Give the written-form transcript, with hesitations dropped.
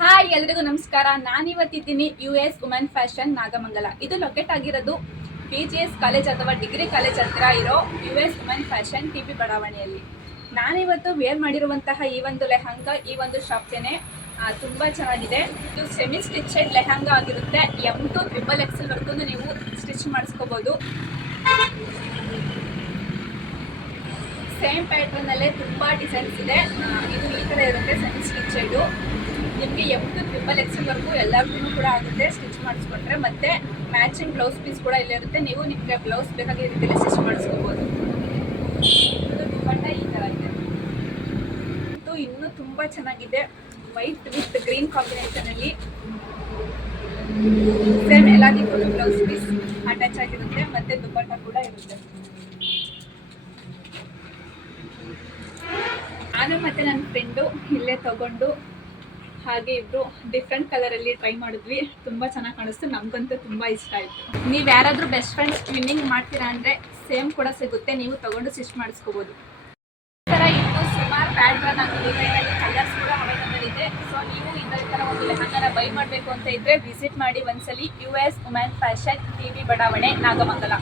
Hi ಎಲ್ರಿಗೂ ನಮಸ್ಕಾರ. ನಾನಿವತ್ತಿದ್ದೀನಿ US women fashion Nagamangala. ಇದು ಲೊಕೇಟ್ ಆಗಿರೋದು BGS ಕಾಲೇಜ್ ಅಥವಾ ಡಿಗ್ರಿ ಕಾಲೇಜ್ ಹತ್ರ ಇರೋ US ವುಮೆನ್ ಫ್ಯಾಷನ್ TP ಬಡಾವಣೆಯಲ್ಲಿ. ನಾನಿವತ್ತು ವೇರ್ ಮಾಡಿರುವಂತಹ ಈ ಒಂದು ಲೆಹಂಗಾ ಈ ಒಂದು ಶಾಪ್ತೇನೆ ತುಂಬ ಚೆನ್ನಾಗಿದೆ. ಇದು ಸೆಮಿ ಸ್ಟಿಚೆಡ್ ಲೆಹಂಗಾ ಆಗಿರುತ್ತೆ. M to XXL ವರೆಗೂ ನೀವು ಸ್ಟಿಚ್ ಮಾಡಿಸ್ಕೋಬೋದು. ಸೇಮ್ ಪ್ಯಾಟ್ರನ್ನಲ್ಲೇ ತುಂಬ ಡಿಸೈನ್ಸ್ ಇದೆ. ಇದು ಈ ಥರ ಇರುತ್ತೆ ಸೆಮಿ ಸ್ಟಿಚೆಡು. ನಿಮಗೆ M to XXL ವರೆಗೂ ಎಲ್ಲರಿಗೂ ಕೂಡ ಆಗುತ್ತೆ ಸ್ಟಿಚ್ ಮಾಡಿಸ್ಕೊಂಡ್ರೆ. ಮತ್ತು ಮ್ಯಾಚಿಂಗ್ ಬ್ಲೌಸ್ ಪೀಸ್ ಕೂಡ ಇಲ್ಲೇ ಇರುತ್ತೆ. ನೀವು ನಿಮಗೆ ಬ್ಲೌಸ್ ಬೇಕಾಗಿರೋ ರೀತಿಯಲ್ಲಿ ಸ್ಟಿಚ್ ಮಾಡಿಸ್ಕೋಬೋದು. ಇದು ದುಪ್ಪಟ್ಟ ಈ ಥರ ಇದೆ. ಇದು ಇನ್ನೂ ತುಂಬ ಚೆನ್ನಾಗಿದೆ. ವೈಟ್ ವಿತ್ ಗ್ರೀನ್ ಕಾಂಬಿನೇಷನಲ್ಲಿ ಸೇಮ್ ಎಲ್ಲದಕ್ಕೂ ಬ್ಲೌಸ್ ಪೀಸ್ ಅಟ್ಯಾಚ್ ಆಗಿರುತ್ತೆ ಮತ್ತು ದುಪ್ಪಟ್ಟ ಕೂಡ ಇರುತ್ತೆ. ನಾನು ಮತ್ತು ನನ್ನ ಫ್ರೆಂಡು ಇಲ್ಲೇ ತಗೊಂಡು ಹಾಗೆ ಇಬ್ಬರು ಡಿಫ್ರೆಂಟ್ ಕಲರಲ್ಲಿ ಟ್ರೈ ಮಾಡಿದ್ವಿ. ತುಂಬ ಚೆನ್ನಾಗಿ ಕಾಣಿಸ್ತು. ನಮಗಂತೂ ತುಂಬ ಇಷ್ಟ ಆಯಿತು. ನೀವು ಯಾರಾದರೂ ಬೆಸ್ಟ್ ಫ್ರೆಂಡ್ಸ್ ಟ್ವಿನ್ನಿಂಗ್ ಮಾಡ್ತೀರಾ ಅಂದರೆ ಸೇಮ್ ಕೂಡ ಸಿಗುತ್ತೆ. ನೀವು ತಗೊಂಡು ಸ್ಟಿಚ್ ಮಾಡಿಸ್ಕೋಬೋದು. ಈ ಥರ ಇತ್ತು ಸುಮಾರು ಪ್ಯಾಟ್ರನ್ ಹಾಗೂ ಡಿಸೈನಲ್ಲಿ ಕಲರ್ಸ್ ಕೂಡ ಅವೈಲೇಬಲ್ ಇದೆ. ಸೊ ನೀವು ಇದೇ ಥರ ಒಂದು ಲೆಹಂಗಾನ ಬೈ ಮಾಡಬೇಕು ಅಂತ ಇದ್ದರೆ ವಿಸಿಟ್ ಮಾಡಿ ಒಂದ್ಸಲಿ US ವುಮೆನ್ ಫ್ಯಾಷನ್ TP ಬಡಾವಣೆ ನಾಗಮಂಗಲ.